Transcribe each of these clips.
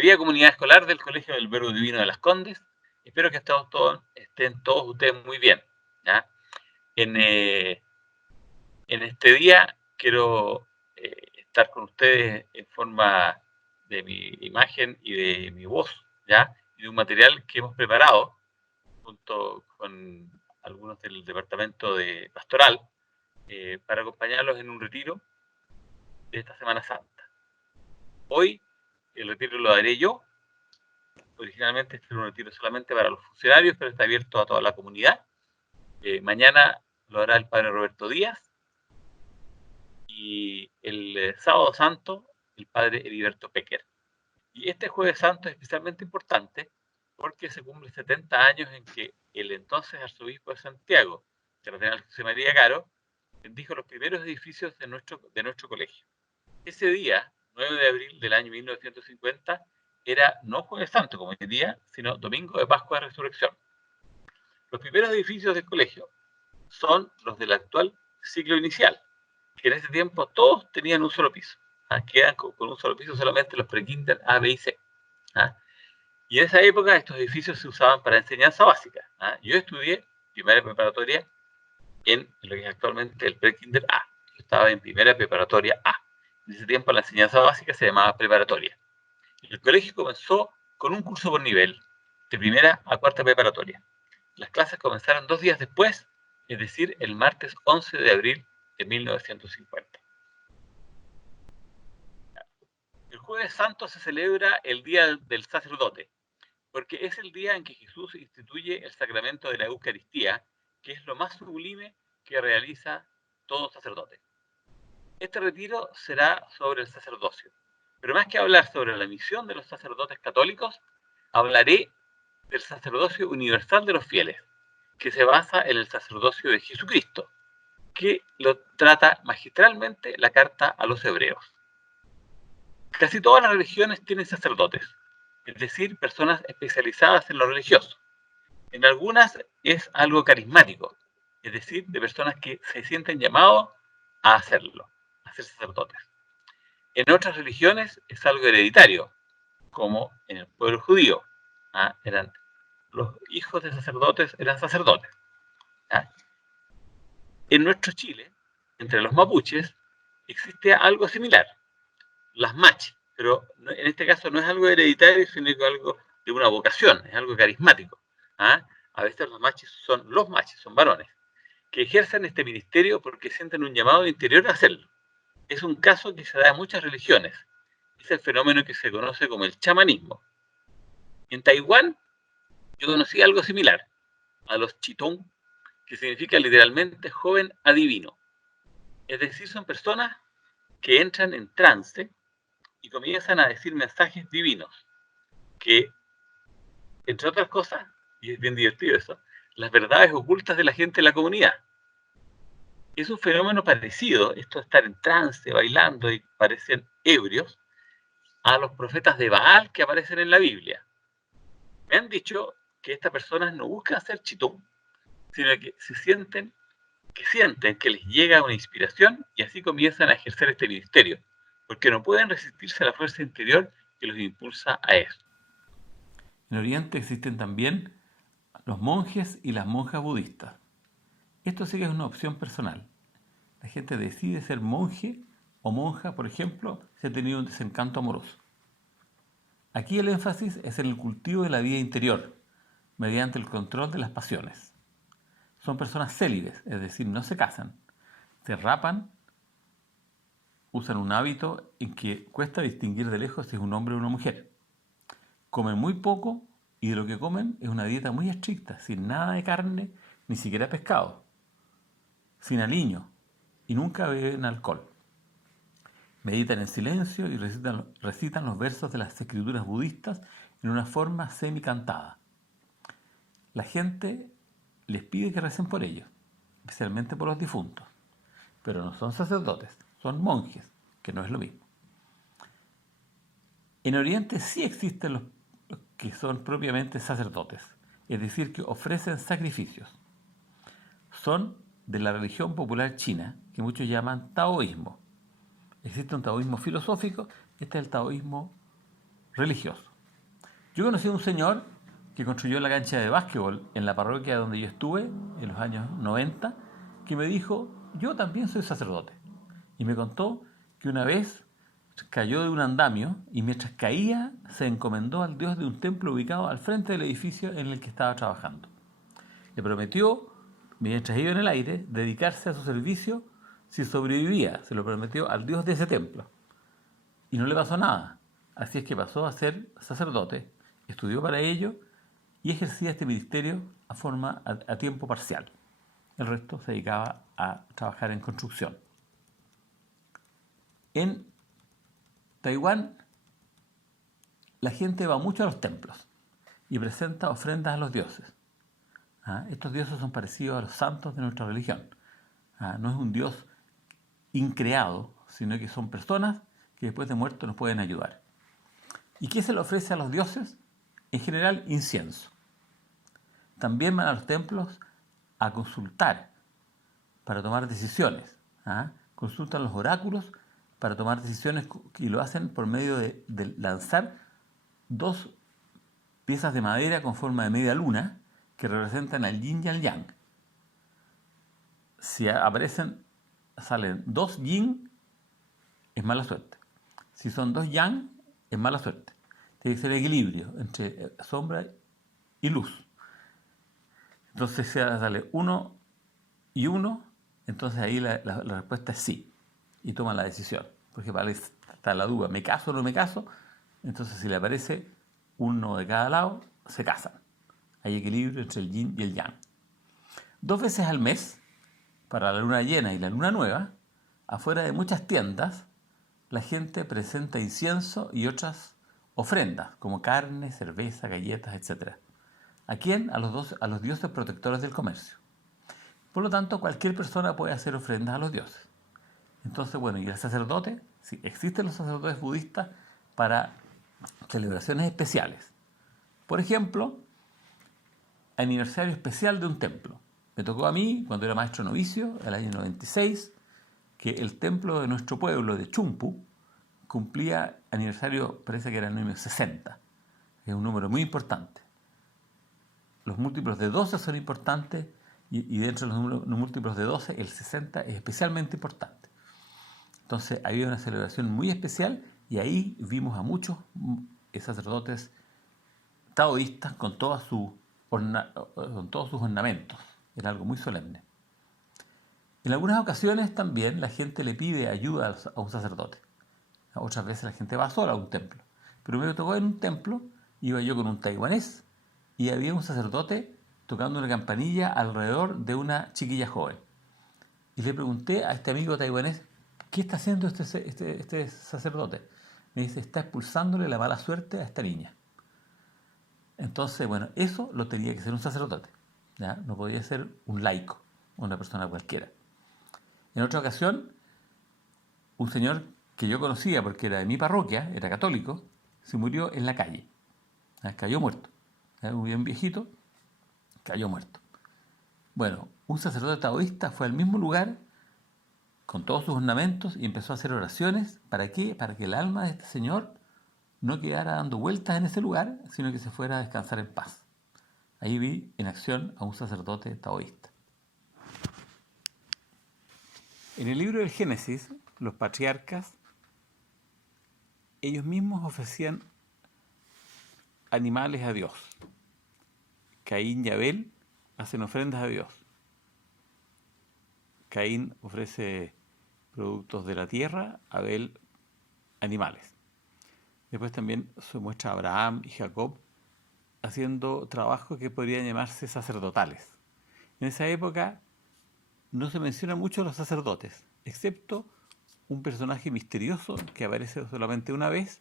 Querida comunidad escolar del Colegio del Verbo Divino de Las Condes, espero que estén todos ustedes muy bien, ¿ya? En este día quiero estar con ustedes en forma de mi imagen y de mi voz, ¿ya? Y de un material que hemos preparado junto con algunos del departamento de pastoral para acompañarlos en un retiro de esta Semana Santa. Hoy el retiro lo daré yo. Originalmente este era un retiro solamente para los funcionarios, pero está abierto a toda la comunidad. Mañana lo hará el padre Roberto Díaz y el sábado santo el padre Heriberto Pecker. Y este jueves santo es especialmente importante porque se cumplen 70 años en que el entonces arzobispo de Santiago, cardenal José María Caro, bendijo los primeros edificios de nuestro colegio. Ese día, 9 de abril del año 1950, era no jueves santo como hoy día, sino domingo de Pascua de Resurrección. Los primeros edificios del colegio son los del actual ciclo inicial, que en ese tiempo todos tenían un solo piso. Quedan con un solo piso solamente los prekinder A, B y C. Y en esa época estos edificios se usaban para enseñanza básica. Yo estudié primaria preparatoria en lo que es actualmente el prekinder A. Yo estaba en primera preparatoria A. En ese tiempo la enseñanza básica se llamaba preparatoria. El colegio comenzó con un curso por nivel, de primera a cuarta preparatoria. Las clases comenzaron 2 días después, es decir, el martes 11 de abril de 1950. El jueves santo se celebra el Día del Sacerdote, porque es el día en que Jesús instituye el sacramento de la Eucaristía, que es lo más sublime que realiza todo sacerdote. Este retiro será sobre el sacerdocio, pero más que hablar sobre la misión de los sacerdotes católicos, hablaré del sacerdocio universal de los fieles, que se basa en el sacerdocio de Jesucristo, que lo trata magistralmente la carta a los hebreos. Casi todas las religiones tienen sacerdotes, es decir, personas especializadas en lo religioso. En algunas es algo carismático, es decir, de personas que se sienten llamados a hacerlo, a ser sacerdotes. En otras religiones es algo hereditario, como en el pueblo judío. Los hijos de sacerdotes eran sacerdotes. En nuestro Chile, entre los mapuches, existe algo similar, las machi, pero en este caso no es algo hereditario, sino que algo de una vocación, es algo carismático. A veces los machis, son varones, que ejercen este ministerio porque sienten un llamado interior a hacerlo. Es un caso que se da en muchas religiones. Es el fenómeno que se conoce como el chamanismo. En Taiwán, yo conocí algo similar, a los chitong, que significa literalmente joven adivino. Es decir, son personas que entran en trance y comienzan a decir mensajes divinos, que, entre otras cosas, y es bien divertido eso, las verdades ocultas de la gente en la comunidad. Es un fenómeno parecido, esto de estar en trance, bailando y parecen ebrios, a los profetas de Baal que aparecen en la Biblia. Me han dicho que estas personas no buscan ser chitón, sino que sienten que les llega una inspiración y así comienzan a ejercer este ministerio, porque no pueden resistirse a la fuerza interior que los impulsa a eso. En Oriente existen también los monjes y las monjas budistas. Esto sí que es una opción personal. La gente decide ser monje o monja, por ejemplo, si ha tenido un desencanto amoroso. Aquí el énfasis es en el cultivo de la vida interior, mediante el control de las pasiones. Son personas célibes, es decir, no se casan, se rapan, usan un hábito en que cuesta distinguir de lejos si es un hombre o una mujer. Comen muy poco y de lo que comen es una dieta muy estricta, sin nada de carne, ni siquiera pescado, sin aliño y nunca beben alcohol. Meditan en silencio y recitan los versos de las escrituras budistas en una forma semi-cantada. La gente les pide que recen por ellos, especialmente por los difuntos, pero no son sacerdotes, son monjes, que no es lo mismo. En Oriente sí existen los que son propiamente sacerdotes, es decir, que ofrecen sacrificios. Son de la religión popular china, que muchos llaman taoísmo. Existe un taoísmo filosófico, este es el taoísmo religioso. Yo conocí a un señor que construyó la cancha de básquetbol en la parroquia donde yo estuve en los años 90, que me dijo, yo también soy sacerdote. Y me contó que una vez cayó de un andamio y mientras caía se encomendó al Dios de un templo ubicado al frente del edificio en el que estaba trabajando. Le prometió, mientras iba en el aire, dedicarse a su servicio si sobrevivía. Se lo prometió al Dios de ese templo. Y no le pasó nada. Así es que pasó a ser sacerdote, estudió para ello y ejercía este ministerio a tiempo parcial. El resto se dedicaba a trabajar en construcción. En Taiwán la gente va mucho a los templos y presenta ofrendas a los dioses. Estos dioses son parecidos a los santos de nuestra religión. No es un dios increado, sino que son personas que después de muertos nos pueden ayudar. ¿Y qué se le ofrece a los dioses? En general, incienso. También van a los templos a consultar para tomar decisiones. Consultan los oráculos para tomar decisiones y lo hacen por medio de lanzar dos piezas de madera con forma de media luna que representan al yin y al yang. Si salen dos yin, es mala suerte. Si son dos yang, es mala suerte. Tiene que ser equilibrio entre sombra y luz. Entonces si sale uno y uno, entonces ahí la respuesta es sí. Y toma la decisión. Porque vale, está la duda, ¿me caso o no me caso? Entonces si le aparece uno de cada lado, se casan. Hay equilibrio entre el yin y el yang. 2 veces al mes, para la luna llena y la luna nueva, afuera de muchas tiendas, la gente presenta incienso y otras ofrendas, como carne, cerveza, galletas, etc. ¿A quién? A los dioses protectores del comercio. Por lo tanto, cualquier persona puede hacer ofrendas a los dioses. Entonces, bueno, y el sacerdote, sí, existen los sacerdotes budistas para celebraciones especiales. Por ejemplo, aniversario especial de un templo. Me tocó a mí, cuando era maestro novicio, el año 96, que el templo de nuestro pueblo, de Chumpu, cumplía aniversario, parece que era el número 60. Es un número muy importante. Los múltiplos de 12 son importantes y dentro de los múltiplos de 12, el 60 es especialmente importante. Entonces había una celebración muy especial y ahí vimos a muchos sacerdotes taoístas con todos sus ornamentos. Era algo muy solemne. En algunas ocasiones también la gente le pide ayuda a un sacerdote. Otras veces la gente va sola a un templo. Pero me tocó en un templo, iba yo con un taiwanés y había un sacerdote tocando una campanilla alrededor de una chiquilla joven. Y le pregunté a este amigo taiwanés, ¿qué está haciendo este sacerdote? Me dice, está expulsándole la mala suerte a esta niña. Entonces, bueno, eso lo tenía que ser un sacerdote. ¿Ya? No podía ser un laico, una persona cualquiera. En otra ocasión, un señor que yo conocía porque era de mi parroquia, era católico, se murió en la calle. Cayó muerto. Un bien viejito, cayó muerto. Bueno, un sacerdote taoísta fue al mismo lugar con todos sus ornamentos y empezó a hacer oraciones. ¿Para qué? Para que el alma de este señor no quedara dando vueltas en ese lugar, sino que se fuera a descansar en paz. Ahí vi en acción a un sacerdote taoísta. En el libro del Génesis, los patriarcas, ellos mismos ofrecían animales a Dios. Caín y Abel hacen ofrendas a Dios. Caín ofrece productos de la tierra, Abel animales. Después también se muestra a Abraham y Jacob haciendo trabajos que podrían llamarse sacerdotales. En esa época no se menciona mucho a los sacerdotes, excepto un personaje misterioso que aparece solamente una vez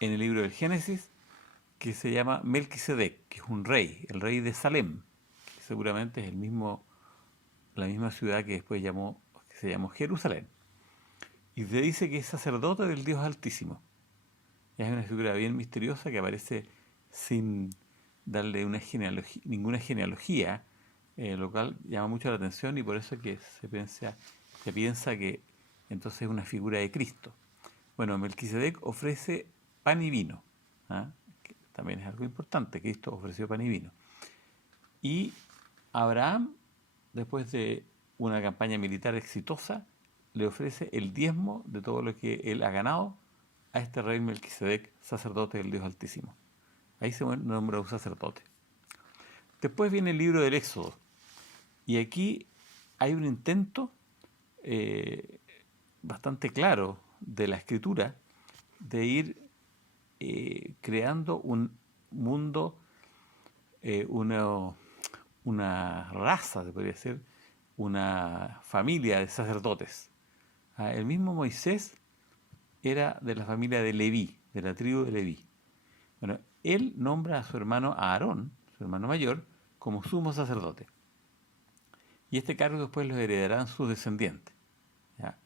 en el libro del Génesis, que se llama Melquisedec, que es un rey, el rey de Salem, que seguramente es la misma ciudad que después se llamó Jerusalén. Y se dice que es sacerdote del Dios Altísimo. Es una figura bien misteriosa que aparece sin darle ninguna genealogía, lo cual llama mucho la atención y por eso que se piensa que entonces es una figura de Cristo. Bueno, Melquisedec ofrece pan y vino, también es algo importante. Cristo ofreció pan y vino. Y Abraham, después de una campaña militar exitosa, le ofrece el diezmo de todo lo que él ha ganado a este rey Melquisedec, sacerdote del Dios Altísimo. Ahí se nombra un sacerdote. Después viene el libro del Éxodo. Y aquí hay un intento bastante claro de la escritura de ir creando un mundo, una raza, se podría decir, una familia de sacerdotes. El mismo Moisés era de la familia de Leví, de la tribu de Leví. Bueno, él nombra a su hermano Aarón, su hermano mayor, como sumo sacerdote. Y este cargo después lo heredarán sus descendientes. ¿Ya?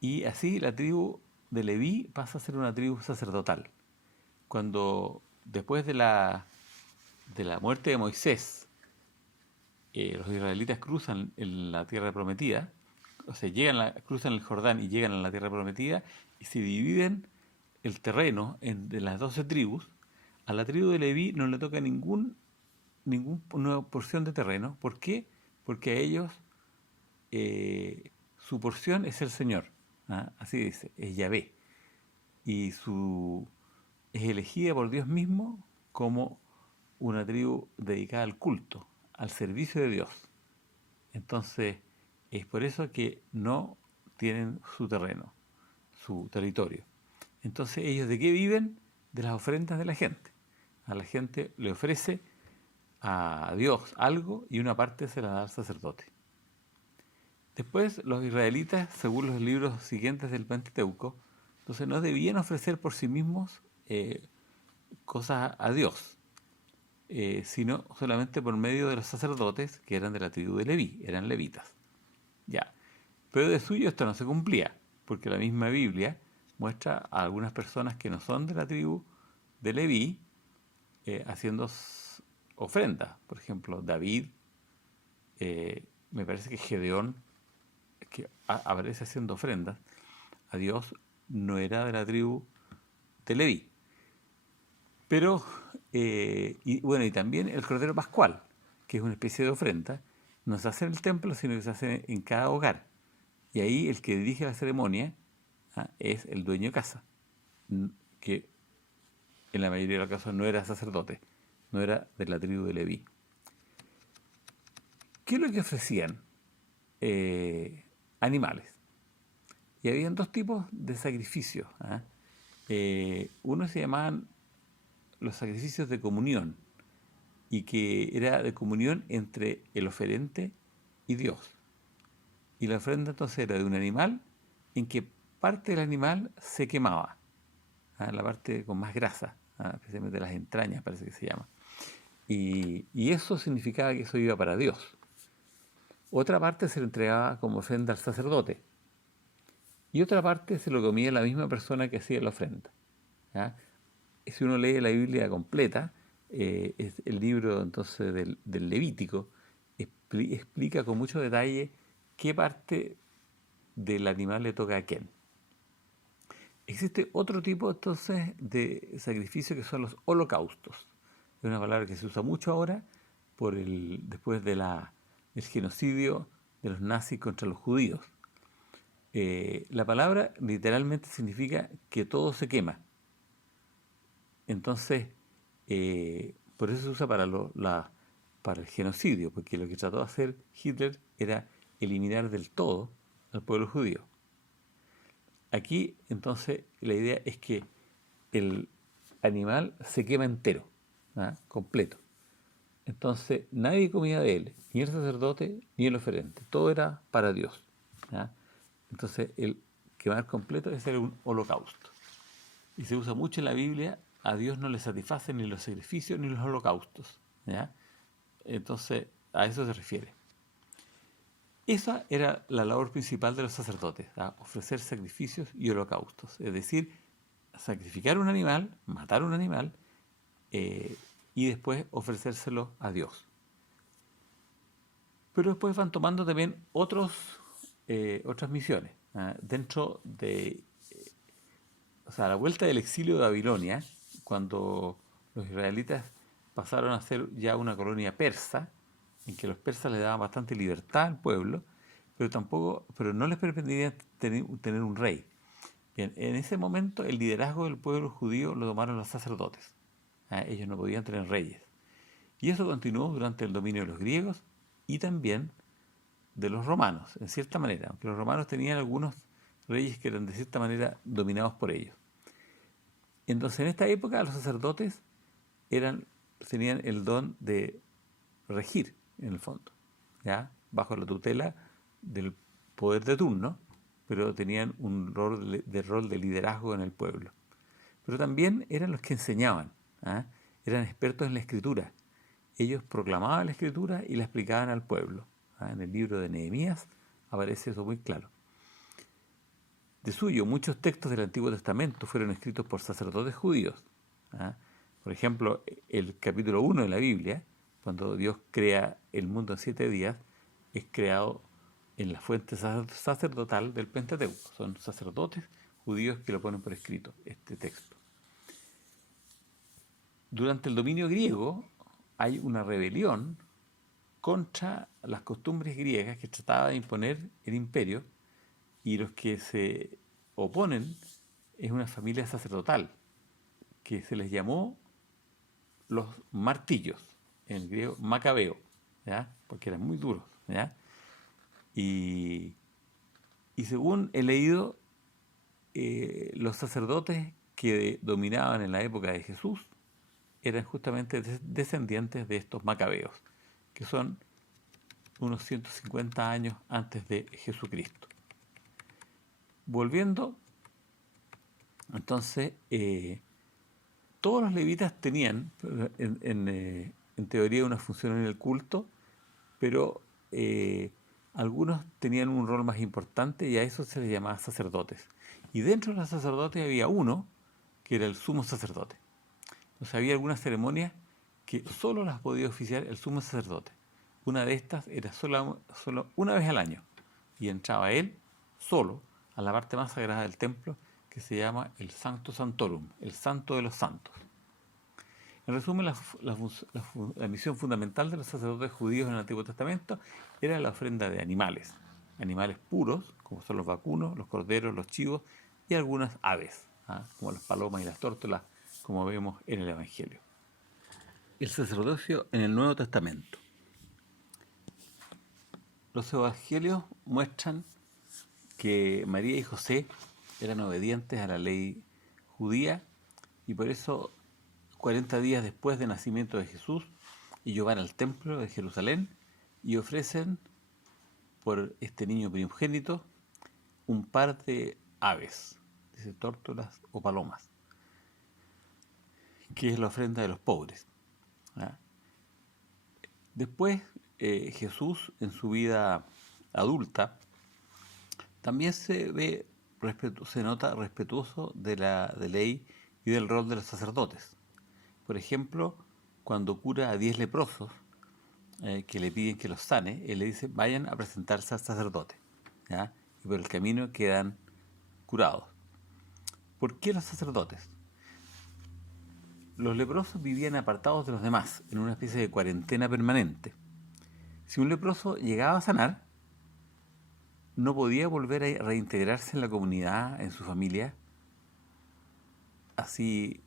Y así la tribu de Leví pasa a ser una tribu sacerdotal. Cuando después de la muerte de Moisés, los israelitas cruzan en la tierra prometida, o sea, cruzan el Jordán y llegan a la tierra prometida y se dividen el terreno de las 12 tribus. A la tribu de Leví no le toca ninguna porción de terreno. ¿Por qué? Porque a ellos su porción es el Señor. Así dice, es Yahvé. Y es elegida por Dios mismo como una tribu dedicada al culto, al servicio de Dios. Entonces, es por eso que no tienen su terreno, su territorio. Entonces, ¿ellos de qué viven? De las ofrendas de la gente. A la gente le ofrece a Dios algo y una parte se la da al sacerdote. Después, los israelitas, según los libros siguientes del Pentateuco, entonces no debían ofrecer por sí mismos cosas a Dios, sino solamente por medio de los sacerdotes que eran de la tribu de Leví, eran levitas. Ya. Pero de suyo esto no se cumplía, porque la misma Biblia muestra a algunas personas que no son de la tribu de Leví haciendo ofrendas. Por ejemplo, David, me parece que Gedeón, que aparece haciendo ofrendas a Dios, no era de la tribu de Leví. Pero, y también el Cordero Pascual, que es una especie de ofrenda, no se hace en el templo, sino que se hace en cada hogar. Y ahí el que dirige la ceremonia es el dueño de casa, que en la mayoría de los casos no era sacerdote, no era de la tribu de Leví. ¿Qué es lo que ofrecían? Animales. Y habían dos tipos de sacrificios. Uno se llamaban los sacrificios de comunión, y que era de comunión entre el oferente y Dios. Y la ofrenda entonces era de un animal en que parte del animal se quemaba, la parte con más grasa, especialmente las entrañas parece que se llama. Y eso significaba que eso iba para Dios. Otra parte se le entregaba como ofrenda al sacerdote. Y otra parte se lo comía la misma persona que hacía la ofrenda. ¿Ya? Si uno lee la Biblia completa, es el libro entonces del Levítico, explica con mucho detalle qué parte del animal le toca a quién. Existe otro tipo entonces de sacrificio que son los holocaustos. Es una palabra que se usa mucho ahora después del genocidio de los nazis contra los judíos. La palabra literalmente significa que todo se quema. Entonces, por eso se usa para el genocidio, porque lo que trató de hacer Hitler era eliminar del todo al pueblo judío. Aquí, entonces, la idea es que el animal se quema entero, completo. Entonces, nadie comía de él, ni el sacerdote, ni el oferente. Todo era para Dios. Entonces, el quemar completo es un holocausto. Y se usa mucho en la Biblia. A Dios no le satisfacen ni los sacrificios ni los holocaustos. Entonces, a eso se refiere. Esa era la labor principal de los sacerdotes, ofrecer sacrificios y holocaustos. Es decir, sacrificar un animal, matar un animal, y después ofrecérselo a Dios. Pero después van tomando también otras misiones. Dentro de... a la vuelta del exilio de Babilonia, cuando Los israelitas pasaron a ser ya una colonia persa, en que los persas le daban bastante libertad al pueblo, pero no les permitían tener un rey. Bien, en ese momento el liderazgo del pueblo judío lo tomaron los sacerdotes. Ellos no podían tener reyes. Y eso continuó durante el dominio de los griegos y también de los romanos, en cierta manera, aunque los romanos tenían algunos reyes que eran de cierta manera dominados por ellos. Entonces, en esta época los sacerdotes tenían el don de regir, en el fondo, ¿ya? Bajo la tutela del poder de turno, pero tenían un rol de liderazgo en el pueblo. Pero también eran los que enseñaban, ¿ah? Eran expertos en la escritura. Ellos proclamaban la escritura y la explicaban al pueblo. En el libro de Nehemías aparece eso muy claro. De suyo, muchos textos del Antiguo Testamento fueron escritos por sacerdotes judíos. ¿Ah? Por ejemplo, el capítulo 1 de la Biblia, cuando Dios crea el mundo en 7 días, es creado en la fuente sacerdotal del Pentateuco. Son sacerdotes judíos que lo ponen por escrito, este texto. Durante el dominio griego hay una rebelión contra las costumbres griegas que trataba de imponer el imperio, y los que se oponen es una familia sacerdotal que se les llamó los martillos, en el griego macabeo, ¿ya? Porque eran muy duros, ¿ya? Y, y según he leído, los sacerdotes que dominaban en la época de Jesús eran justamente descendientes de estos macabeos, que son unos 150 años antes de Jesucristo. Volviendo, entonces, todos los levitas tenían, en teoría, una función en el culto, pero algunos tenían un rol más importante y a eso se les llamaba sacerdotes. Y dentro de los sacerdotes había uno que era el sumo sacerdote. Entonces había algunas ceremonias que solo las podía oficiar el sumo sacerdote. Una de estas era solo una vez al año y entraba él solo a la parte más sagrada del templo, que se llama el Sancto Sanctorum, el Santo de los Santos. En resumen, la misión fundamental de los sacerdotes judíos en el Antiguo Testamento era la ofrenda de animales, animales puros, como son los vacunos, los corderos, los chivos y algunas aves, como las palomas y las tórtolas, como vemos en el Evangelio. El sacerdocio en el Nuevo Testamento. Los evangelios muestran que María y José eran obedientes a la ley judía y por eso 40 días después del nacimiento de Jesús ellos van al templo de Jerusalén y ofrecen por este niño primogénito un par de aves, dice tórtolas o palomas, que es la ofrenda de los pobres. ¿Ah? Después Jesús en su vida adulta también se nota respetuoso de la ley y del rol de los sacerdotes. Por ejemplo, cuando cura a 10 leprosos que le piden que los sane, él le dice, vayan a presentarse al sacerdote, ¿ya? Y por el camino quedan curados. ¿Por qué los sacerdotes? Los leprosos vivían apartados de los demás, en una especie de cuarentena permanente. Si un leproso llegaba a sanar, no podía volver a reintegrarse en la comunidad, en su familia, así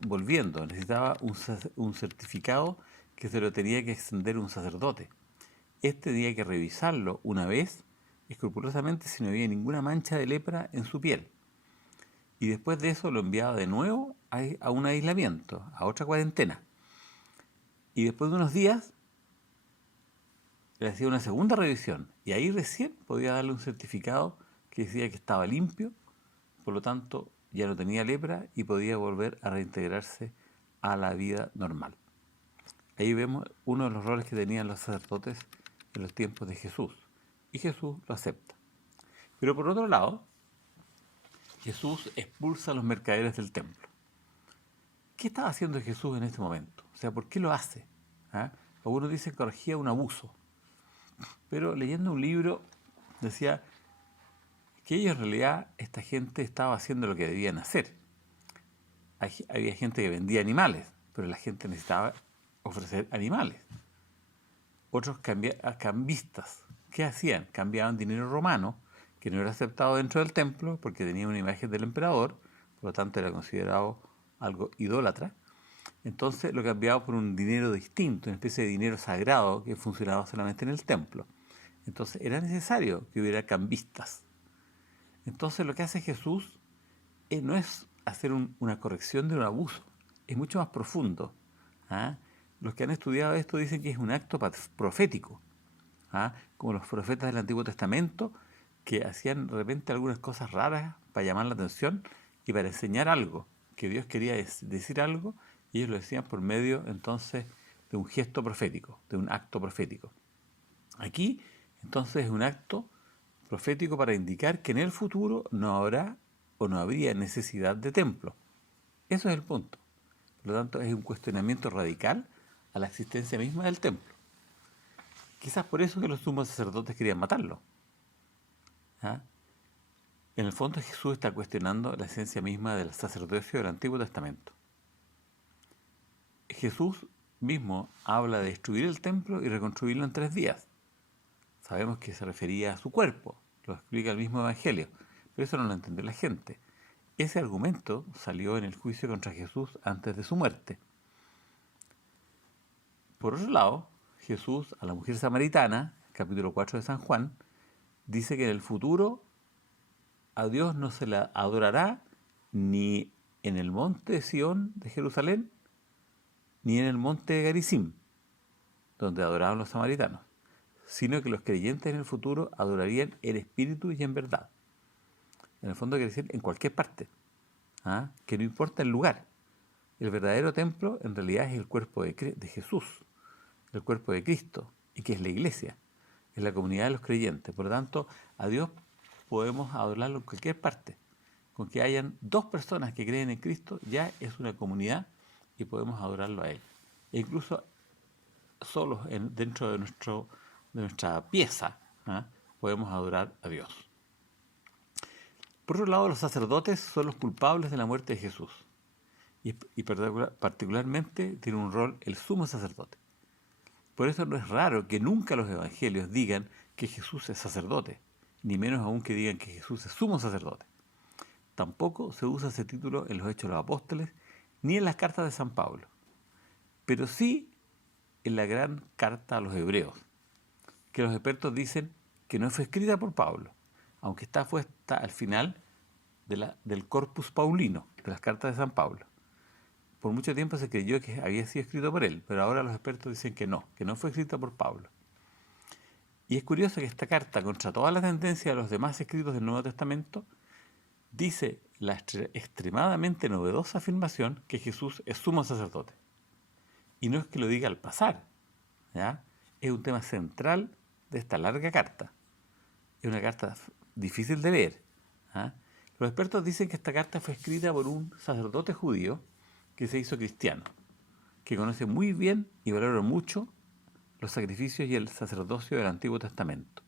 volviendo. Necesitaba un certificado que se lo tenía que extender un sacerdote. Este tenía que revisarlo una vez, escrupulosamente, si no había ninguna mancha de lepra en su piel. Y después de eso lo enviaba de nuevo a un aislamiento, a otra cuarentena. Y después de unos días le hacía una segunda revisión. Y ahí recién podía darle un certificado que decía que estaba limpio, por lo tanto ya no tenía lepra y podía volver a reintegrarse a la vida normal. Ahí vemos uno de los roles que tenían los sacerdotes en los tiempos de Jesús. Y Jesús lo acepta. Pero por otro lado, Jesús expulsa a los mercaderes del templo. ¿Qué estaba haciendo Jesús en este momento? O sea, ¿por qué lo hace? Algunos dicen que corregía un abuso. Pero leyendo un libro decía que ellos en realidad, esta gente estaba haciendo lo que debían hacer. había gente que vendía animales, pero la gente necesitaba ofrecer animales. Otros cambistas, ¿qué hacían? Cambiaban dinero romano, que no era aceptado dentro del templo porque tenía una imagen del emperador, por lo tanto era considerado algo idólatra. Entonces lo cambiaba por un dinero distinto, una especie de dinero sagrado que funcionaba solamente en el templo. Entonces era necesario que hubiera cambistas. Entonces lo que hace Jesús no es hacer una corrección de un abuso, es mucho más profundo. ¿Ah? Los que han estudiado esto dicen que es un acto profético, ¿ah? Como los profetas del Antiguo Testamento que hacían de repente algunas cosas raras para llamar la atención y para enseñar algo, que Dios quería decir algo, y ellos lo decían por medio entonces de un gesto profético, de un acto profético. Aquí entonces es un acto profético para indicar que en el futuro no habrá o no habría necesidad de templo. Eso es el punto. Por lo tanto, es un cuestionamiento radical a la existencia misma del templo. Quizás por eso que los sumos sacerdotes querían matarlo. ¿Ah? En el fondo Jesús está cuestionando la esencia misma del sacerdocio del Antiguo Testamento. Jesús mismo habla de destruir el templo y reconstruirlo en 3 días. Sabemos que se refería a su cuerpo, lo explica el mismo Evangelio, pero eso no lo entendió la gente. Ese argumento salió en el juicio contra Jesús antes de su muerte. Por otro lado, Jesús a la mujer samaritana, capítulo 4 de San Juan, dice que en el futuro a Dios no se la adorará ni en el monte de Sión de Jerusalén, ni en el monte de Garizim, donde adoraban los samaritanos, sino que los creyentes en el futuro adorarían en espíritu y en verdad. En el fondo quiere decir en cualquier parte, ¿ah? Que no importa el lugar. El verdadero templo en realidad es el cuerpo de Jesús, el cuerpo de Cristo, y que es la iglesia, es la comunidad de los creyentes. Por lo tanto, a Dios podemos adorarlo en cualquier parte. Con que hayan 2 personas que creen en Cristo, ya es una comunidad y podemos adorarlo a Él. E incluso solos dentro de nuestra pieza, ¿ah? Podemos adorar a Dios. Por otro lado, los sacerdotes son los culpables de la muerte de Jesús. Y particularmente tiene un rol el sumo sacerdote. Por eso no es raro que nunca los evangelios digan que Jesús es sacerdote, ni menos aún que digan que Jesús es sumo sacerdote. Tampoco se usa ese título en los Hechos de los Apóstoles, ni en las cartas de San Pablo, pero sí en la gran carta a los Hebreos, que los expertos dicen que no fue escrita por Pablo, aunque está puesta al final del corpus paulino, de las cartas de San Pablo. Por mucho tiempo se creyó que había sido escrito por él, pero ahora los expertos dicen que no fue escrita por Pablo. Y es curioso que esta carta, contra toda la tendencia de los demás escritos del Nuevo Testamento, dice la extremadamente novedosa afirmación que Jesús es sumo sacerdote. Y no es que lo diga al pasar, ¿ya? Es un tema central de esta larga carta. Es una carta difícil de leer, ¿ah? Los expertos dicen que esta carta fue escrita por un sacerdote judío que se hizo cristiano, que conoce muy bien y valora mucho los sacrificios y el sacerdocio del Antiguo Testamento.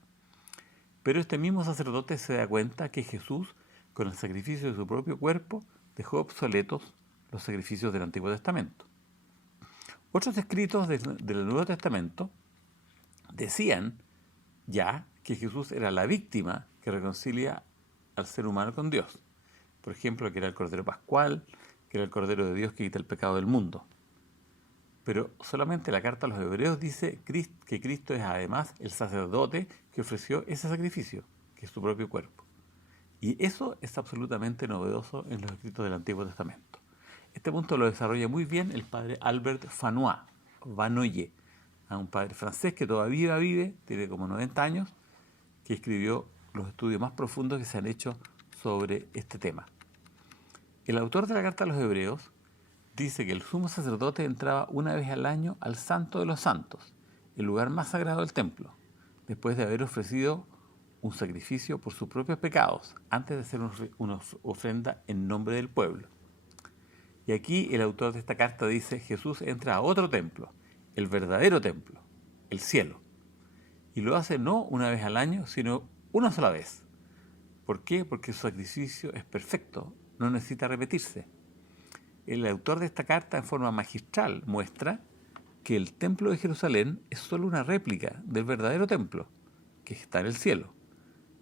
Pero este mismo sacerdote se da cuenta que Jesús, con el sacrificio de su propio cuerpo, dejó obsoletos los sacrificios del Antiguo Testamento. Otros escritos del Nuevo Testamento decían ya que Jesús era la víctima que reconcilia al ser humano con Dios. Por ejemplo, que era el Cordero Pascual, que era el Cordero de Dios que quita el pecado del mundo. Pero solamente la carta a los Hebreos dice que Cristo es además el sacerdote que ofreció ese sacrificio, que es su propio cuerpo. Y eso es absolutamente novedoso en los escritos del Antiguo Testamento. Este punto lo desarrolla muy bien el padre Albert Vanoye, un padre francés que todavía vive, tiene como 90 años, que escribió los estudios más profundos que se han hecho sobre este tema. El autor de la carta a los Hebreos dice que el sumo sacerdote entraba una vez al año al Santo de los Santos, el lugar más sagrado del templo, después de haber ofrecido un sacrificio por sus propios pecados, antes de hacer una ofrenda en nombre del pueblo. Y aquí el autor de esta carta dice: Jesús entra a otro templo, el verdadero templo, el cielo. Y lo hace no una vez al año, sino una sola vez. ¿Por qué? Porque su sacrificio es perfecto, no necesita repetirse. El autor de esta carta en forma magistral muestra que el templo de Jerusalén es solo una réplica del verdadero templo, que está en el cielo.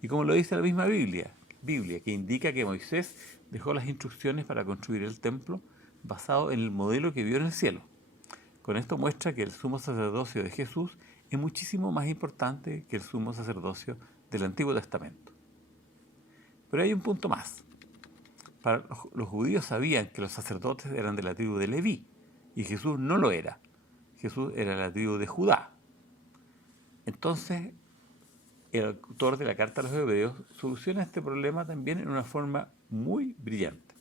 Y como lo dice la misma Biblia, que indica que Moisés dejó las instrucciones para construir el templo basado en el modelo que vio en el cielo. Con esto muestra que el sumo sacerdocio de Jesús es muchísimo más importante que el sumo sacerdocio del Antiguo Testamento. Pero hay un punto más. Los judíos sabían que los sacerdotes eran de la tribu de Leví y Jesús no lo era. Jesús era de la tribu de Judá. Entonces, el autor de la Carta a los Hebreos soluciona este problema también en una forma muy brillante.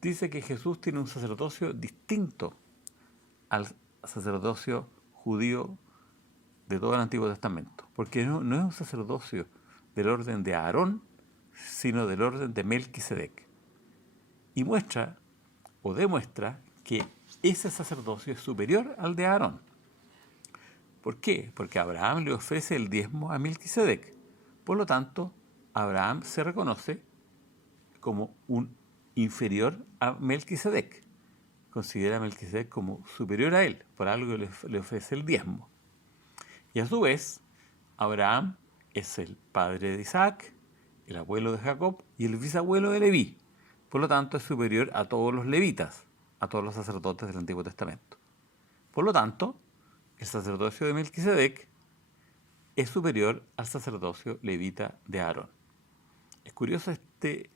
Dice que Jesús tiene un sacerdocio distinto al sacerdocio judío de todo el Antiguo Testamento, porque no es un sacerdocio del orden de Aarón, sino del orden de Melquisedec. Y muestra o demuestra que ese sacerdocio es superior al de Aarón. ¿Por qué? Porque Abraham le ofrece el diezmo a Melquisedec. Por lo tanto, Abraham se reconoce como un inferior a Melquisedec. Considera a Melquisedec como superior a él, por algo le ofrece el diezmo. Y a su vez, Abraham es el padre de Isaac, el abuelo de Jacob y el bisabuelo de Leví. Por lo tanto, es superior a todos los levitas, a todos los sacerdotes del Antiguo Testamento. Por lo tanto, el sacerdocio de Melquisedec es superior al sacerdocio levita de Aarón. Es curioso este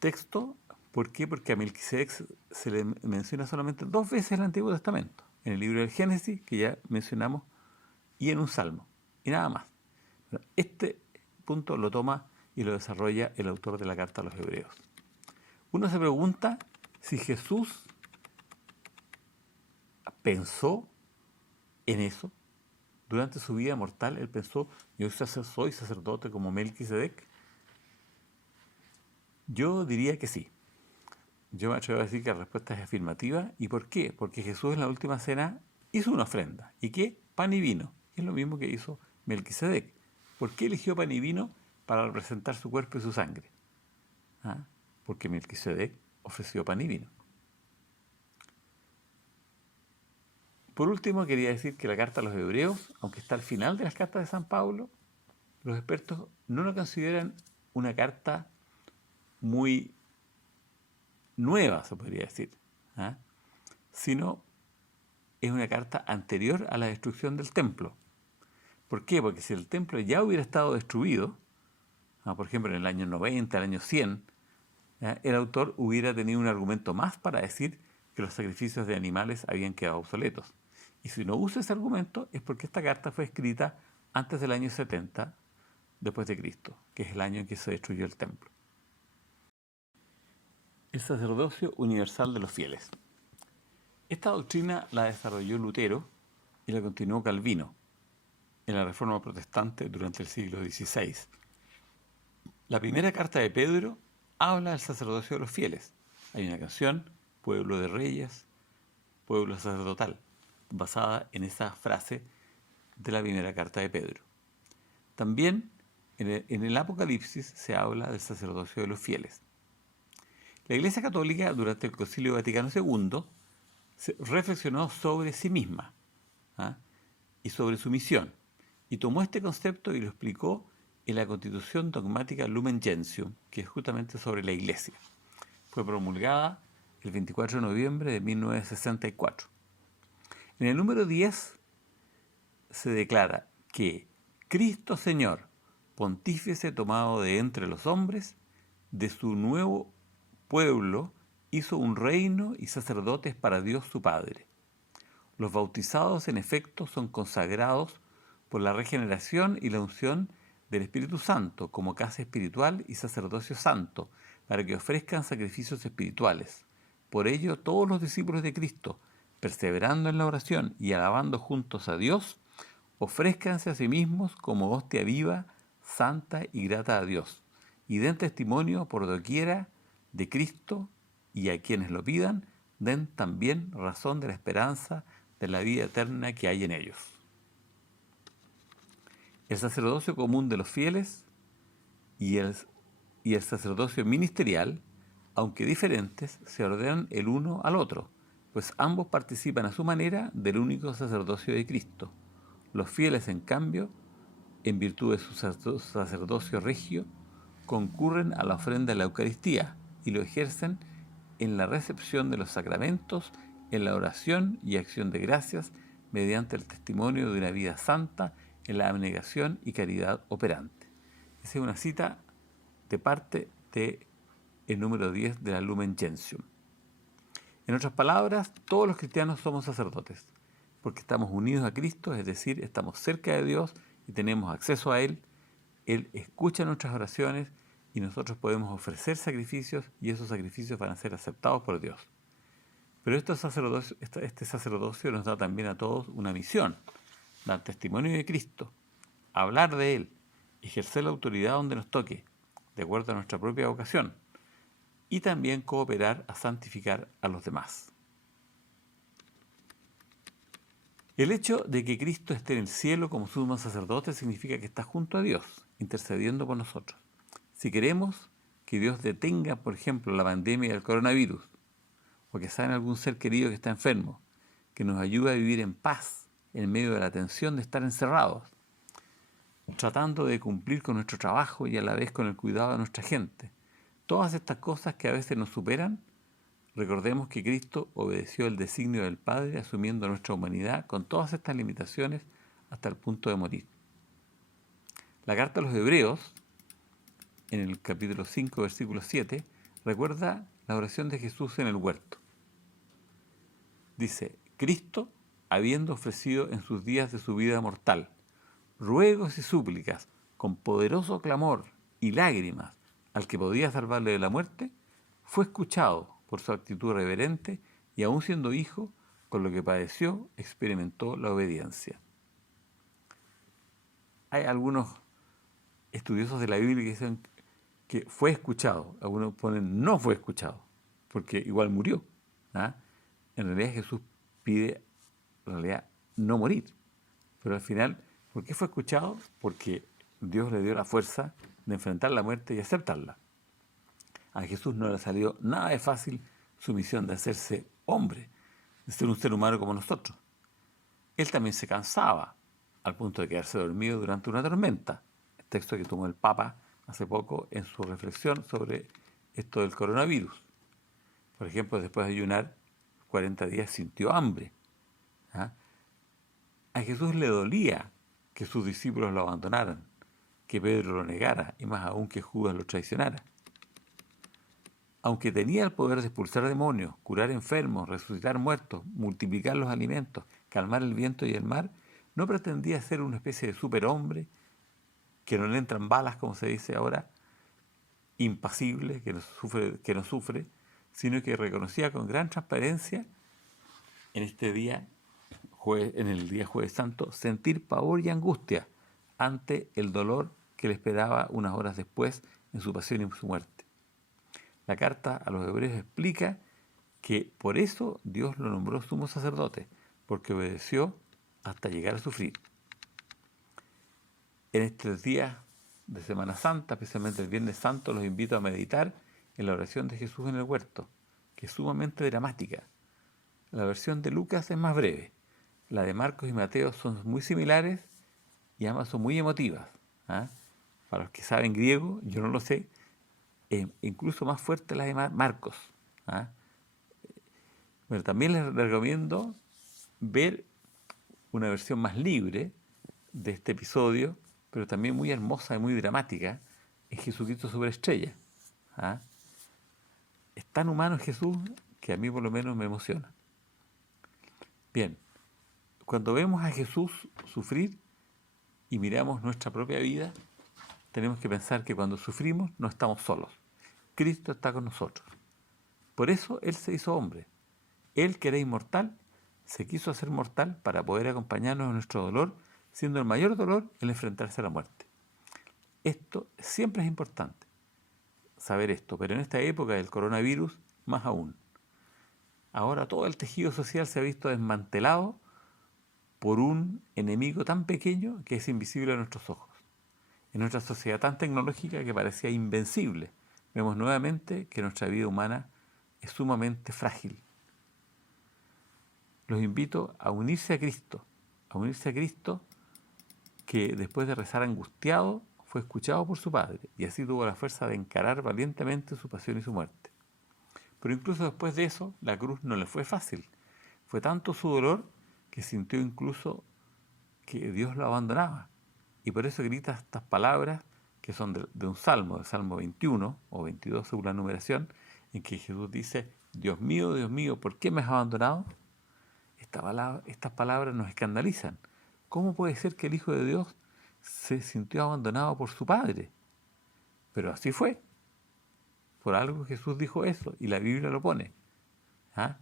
texto, ¿por qué? Porque a Melquisedec se le menciona solamente 2 veces en el Antiguo Testamento, en el libro del Génesis, que ya mencionamos, y en un salmo, y nada más. Este punto lo toma y lo desarrolla el autor de la Carta a los Hebreos. Uno se pregunta si Jesús pensó en eso. Durante su vida mortal, él pensó, yo soy sacerdote como Melquisedec. Yo diría que sí. Yo me atrevo a decir que la respuesta es afirmativa. ¿Y por qué? Porque Jesús en la última cena hizo una ofrenda. ¿Y qué? Pan y vino. Es lo mismo que hizo Melquisedec. ¿Por qué eligió pan y vino? Para representar su cuerpo y su sangre. ¿Ah? Porque Melquisedec ofreció pan y vino. Por último, quería decir que la carta a los Hebreos, aunque está al final de las cartas de San Pablo, los expertos no la consideran una carta muy nueva, se podría decir, ¿ah? Sino es una carta anterior a la destrucción del templo. ¿Por qué? Porque si el templo ya hubiera estado destruido, por ejemplo en el año 90, el año 100, ¿ya? El autor hubiera tenido un argumento más para decir que los sacrificios de animales habían quedado obsoletos. Y si no usa ese argumento es porque esta carta fue escrita antes del año 70 después de Cristo, que es el año en que se destruyó el templo. El sacerdocio universal de los fieles. Esta doctrina la desarrolló Lutero y la continuó Calvino en la Reforma Protestante durante el siglo XVI. La primera carta de Pedro habla del sacerdocio de los fieles. Hay una canción, Pueblo de Reyes, Pueblo Sacerdotal, basada en esa frase de la primera carta de Pedro. También en el Apocalipsis se habla del sacerdocio de los fieles. La Iglesia Católica, durante el Concilio Vaticano II, reflexionó sobre sí misma, ¿ah? Y sobre su misión, y tomó este concepto y lo explicó en la Constitución Dogmática Lumen Gentium, que es justamente sobre la Iglesia. Fue promulgada el 24 de noviembre de 1964. En el número 10 se declara que Cristo Señor, pontífice tomado de entre los hombres, de su nuevo pueblo hizo un reino y sacerdotes para Dios su Padre. Los bautizados, en efecto, son consagrados por la regeneración y la unción del Espíritu Santo como casa espiritual y sacerdocio santo, para que ofrezcan sacrificios espirituales. Por ello, todos los discípulos de Cristo, perseverando en la oración y alabando juntos a Dios, ofrézcanse a sí mismos como hostia viva, santa y grata a Dios, y den testimonio por doquiera de Cristo, y a quienes lo pidan, den también razón de la esperanza de la vida eterna que hay en ellos. El sacerdocio común de los fieles y el sacerdocio ministerial aunque diferentes, se ordenan el uno al otro, pues ambos participan a su manera del único sacerdocio de Cristo. Los fieles, en cambio, en virtud de su sacerdocio regio, concurren a la ofrenda de la Eucaristía y lo ejercen en la recepción de los sacramentos, en la oración y acción de gracias, mediante el testimonio de una vida santa, en la abnegación y caridad operante. Esa es una cita de parte de el número 10 de la Lumen Gentium. En otras palabras, todos los cristianos somos sacerdotes, porque estamos unidos a Cristo, es decir, estamos cerca de Dios y tenemos acceso a Él. Él escucha nuestras oraciones y nosotros podemos ofrecer sacrificios y esos sacrificios van a ser aceptados por Dios. Pero este sacerdocio nos da también a todos una misión: dar testimonio de Cristo, hablar de Él, ejercer la autoridad donde nos toque, de acuerdo a nuestra propia vocación, y también cooperar a santificar a los demás. El hecho de que Cristo esté en el cielo como sumo sacerdote significa que está junto a Dios, intercediendo por nosotros. Si queremos que Dios detenga, por ejemplo, la pandemia del coronavirus, o que sane algún ser querido que está enfermo, que nos ayude a vivir en paz en medio de la tensión de estar encerrados, tratando de cumplir con nuestro trabajo y a la vez con el cuidado de nuestra gente. Todas estas cosas que a veces nos superan, recordemos que Cristo obedeció el designio del Padre asumiendo nuestra humanidad con todas estas limitaciones hasta el punto de morir. La carta a los Hebreos, en el capítulo 5, versículo 7, recuerda la oración de Jesús en el huerto. Dice: Cristo, habiendo ofrecido en sus días de su vida mortal ruegos y súplicas con poderoso clamor y lágrimas al que podía salvarle de la muerte, fue escuchado por su actitud reverente y aun siendo hijo, con lo que padeció, experimentó la obediencia. Hay algunos estudiosos de la Biblia que dicen que fue escuchado, algunos ponen no fue escuchado, porque igual murió. ¿Ah? En realidad Jesús pide, en realidad, no morir, pero al final, ¿por qué fue escuchado? Porque Dios le dio la fuerza de enfrentar la muerte y aceptarla. A Jesús no le salió nada de fácil su misión de hacerse hombre, de ser un ser humano como nosotros. Él también se cansaba, al punto de quedarse dormido durante una tormenta. El texto que tomó el Papa hace poco en su reflexión sobre esto del coronavirus. Por ejemplo, después de ayunar 40 días sintió hambre. ¿Ah? A Jesús le dolía que sus discípulos lo abandonaran, que Pedro lo negara y más aún que Judas lo traicionara. Aunque tenía el poder de expulsar demonios, curar enfermos, resucitar muertos, multiplicar los alimentos, calmar el viento y el mar, no pretendía ser una especie de superhombre que no le entran balas, como se dice ahora, impasible, que no sufre, sino que reconocía con gran transparencia en el día Jueves Santo, sentir pavor y angustia ante el dolor que le esperaba unas horas después en su pasión y su muerte. La carta a los Hebreos explica que por eso Dios lo nombró sumo sacerdote, porque obedeció hasta llegar a sufrir. En estos días de Semana Santa, especialmente el Viernes Santo, los invito a meditar en la oración de Jesús en el huerto, que es sumamente dramática. La versión de Lucas es más breve. La de Marcos y Mateo son muy similares y ambas son muy emotivas. ¿Ah? Para los que saben griego, yo no lo sé, incluso más fuerte la de Marcos. ¿Ah? Bueno, también les recomiendo ver una versión más libre de este episodio, pero también muy hermosa y muy dramática, en Jesucristo Superestrella. ¿Ah? Es tan humano Jesús que a mí por lo menos me emociona. Bien, cuando vemos a Jesús sufrir y miramos nuestra propia vida, tenemos que pensar que cuando sufrimos no estamos solos. Cristo está con nosotros. Por eso Él se hizo hombre. Él, que era inmortal, se quiso hacer mortal para poder acompañarnos en nuestro dolor, siendo el mayor dolor el enfrentarse a la muerte. Esto siempre es importante, saber esto, pero en esta época del coronavirus, más aún. Ahora todo el tejido social se ha visto desmantelado por un enemigo tan pequeño que es invisible a nuestros ojos. En nuestra sociedad tan tecnológica que parecía invencible, vemos nuevamente que nuestra vida humana es sumamente frágil. Los invito a unirse a Cristo que después de rezar angustiado fue escuchado por su Padre y así tuvo la fuerza de encarar valientemente su pasión y su muerte. Pero incluso después de eso, la cruz no le fue fácil. Fue tanto su dolor que sintió incluso que Dios lo abandonaba. Y por eso grita estas palabras que son de un salmo, del Salmo 21 o 22 según la numeración, en que Jesús dice: Dios mío, ¿por qué me has abandonado? Estas palabras nos escandalizan. ¿Cómo puede ser que el Hijo de Dios se sintió abandonado por su Padre? Pero así fue. Por algo Jesús dijo eso y la Biblia lo pone. ¿Ah?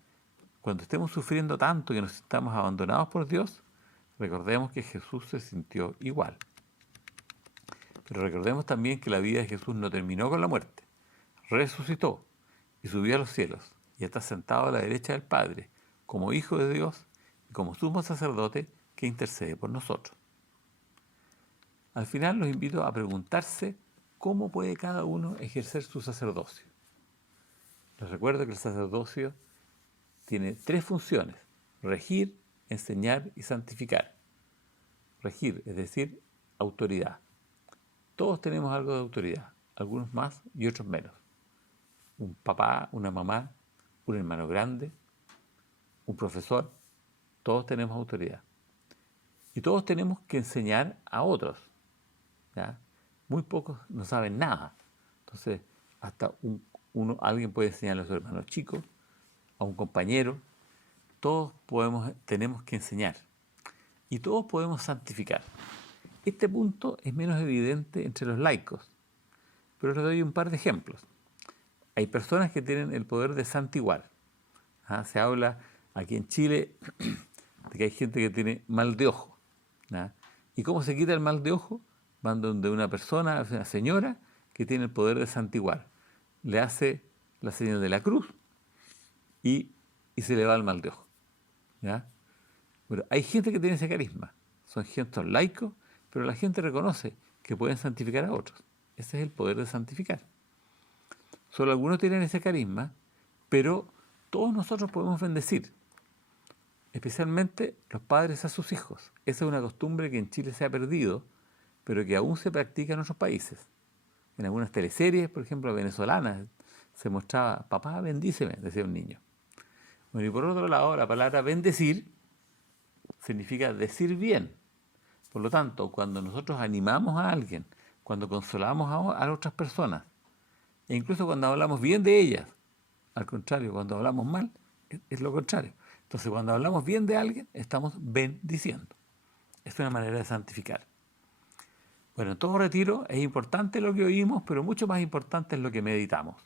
Cuando estemos sufriendo tanto que nos sintamos abandonados por Dios, recordemos que Jesús se sintió igual. Pero recordemos también que la vida de Jesús no terminó con la muerte. Resucitó y subió a los cielos y está sentado a la derecha del Padre como Hijo de Dios y como sumo sacerdote que intercede por nosotros. Al final los invito a preguntarse cómo puede cada uno ejercer su sacerdocio. Les recuerdo que el sacerdocio tiene 3 funciones: regir, enseñar y santificar. Regir, es decir, autoridad. Todos tenemos algo de autoridad, algunos más y otros menos. Un papá, una mamá, un hermano grande, un profesor, todos tenemos autoridad. Y todos tenemos que enseñar a otros. ¿Ya? Muy pocos no saben nada. Entonces, hasta alguien puede enseñarle a su hermano chico, a un compañero. Todos tenemos que enseñar. Y todos podemos santificar. Este punto es menos evidente entre los laicos, pero les doy un par de ejemplos. Hay personas que tienen el poder de santiguar. Se habla aquí en Chile de que hay gente que tiene mal de ojo. ¿Y cómo se quita el mal de ojo? Van donde una persona, una señora, que tiene el poder de santiguar. Le hace la señal de la cruz y se le va el mal de ojo. ¿Ya? Bueno, hay gente que tiene ese carisma. Son gente laicos, pero la gente reconoce que pueden santificar a otros. Ese es el poder de santificar. Solo algunos tienen ese carisma, pero todos nosotros podemos bendecir, especialmente los padres a sus hijos. Esa es una costumbre que en Chile se ha perdido, pero que aún se practica en otros países. En algunas teleseries, por ejemplo, venezolanas, se mostraba: papá, bendíceme, decía un niño. Bueno, y por otro lado, la palabra bendecir significa decir bien. Por lo tanto, cuando nosotros animamos a alguien, cuando consolamos a otras personas, e incluso cuando hablamos bien de ellas, al contrario, cuando hablamos mal, es lo contrario. Entonces, cuando hablamos bien de alguien, estamos bendiciendo. Es una manera de santificar. Bueno, en todo retiro es importante lo que oímos, pero mucho más importante es lo que meditamos,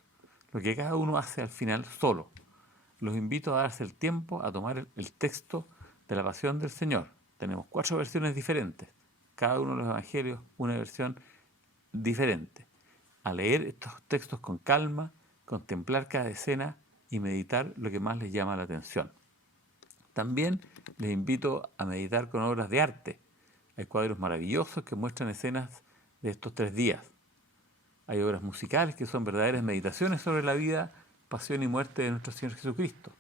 lo que cada uno hace al final solo. Los invito a darse el tiempo a tomar el texto de la Pasión del Señor. Tenemos 4 versiones diferentes, cada uno de los evangelios una versión diferente. A leer estos textos con calma, contemplar cada escena y meditar lo que más les llama la atención. También les invito a meditar con obras de arte. Hay cuadros maravillosos que muestran escenas de estos 3 días. Hay obras musicales que son verdaderas meditaciones sobre la vida, pasión y muerte de nuestro Señor Jesucristo.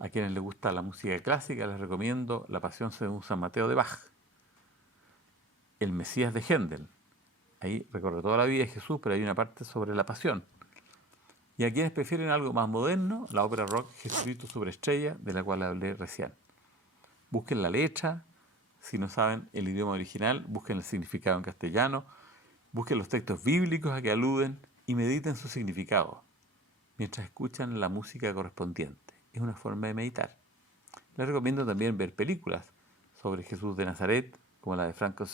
A quienes les gusta la música clásica les recomiendo La Pasión según San Mateo de Bach, El Mesías de Händel. Ahí recorre toda la vida de Jesús, pero hay una parte sobre la pasión. Y a quienes prefieren algo más moderno, la ópera rock Jesucristo Superestrella, de la cual hablé recién. Busquen la letra, si no saben el idioma original, busquen el significado en castellano, busquen los textos bíblicos a que aluden y mediten su significado, mientras escuchan la música correspondiente. Es una forma de meditar. Les recomiendo también ver películas sobre Jesús de Nazaret, como la de Franco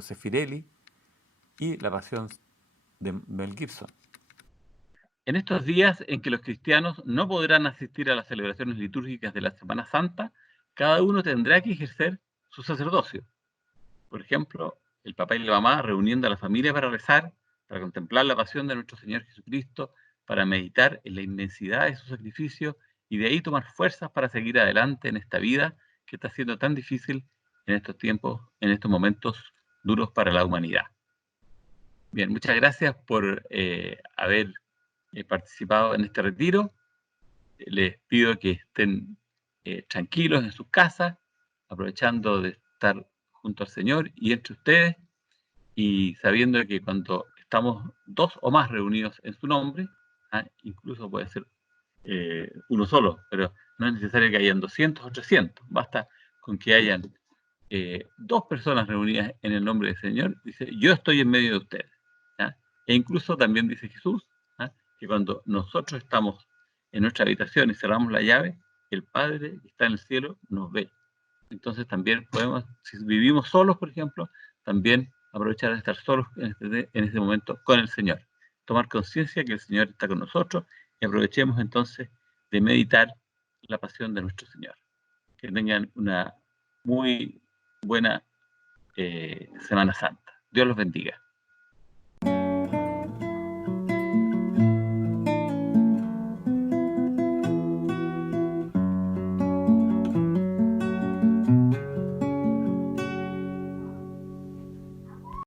Sefirelli y La Pasión de Mel Gibson. En estos días en que los cristianos no podrán asistir a las celebraciones litúrgicas de la Semana Santa, cada uno tendrá que ejercer su sacerdocio. Por ejemplo, el papá y la mamá reuniendo a la familia para rezar, para contemplar la pasión de nuestro Señor Jesucristo, para meditar en la inmensidad de su sacrificio y de ahí tomar fuerzas para seguir adelante en esta vida que está siendo tan difícil en estos tiempos, en estos momentos duros para la humanidad. Bien, muchas gracias por haber participado en este retiro. Les pido que estén tranquilos en sus casas, aprovechando de estar junto al Señor y entre ustedes, y sabiendo que cuando estamos dos o más reunidos en su nombre, incluso puede ser uno solo, pero no es necesario que hayan 200 o 300, basta con que hayan dos personas reunidas en el nombre del Señor. Dice, yo estoy en medio de ustedes. ¿Ya? E incluso también dice Jesús, que cuando nosotros estamos en nuestra habitación y cerramos la llave, el Padre que está en el cielo nos ve. Entonces también podemos, si vivimos solos, por ejemplo, también aprovechar de estar solos en este momento con el Señor. Tomar conciencia que el Señor está con nosotros y aprovechemos entonces de meditar la pasión de nuestro Señor. Que tengan una muy buena Semana Santa. Dios los bendiga.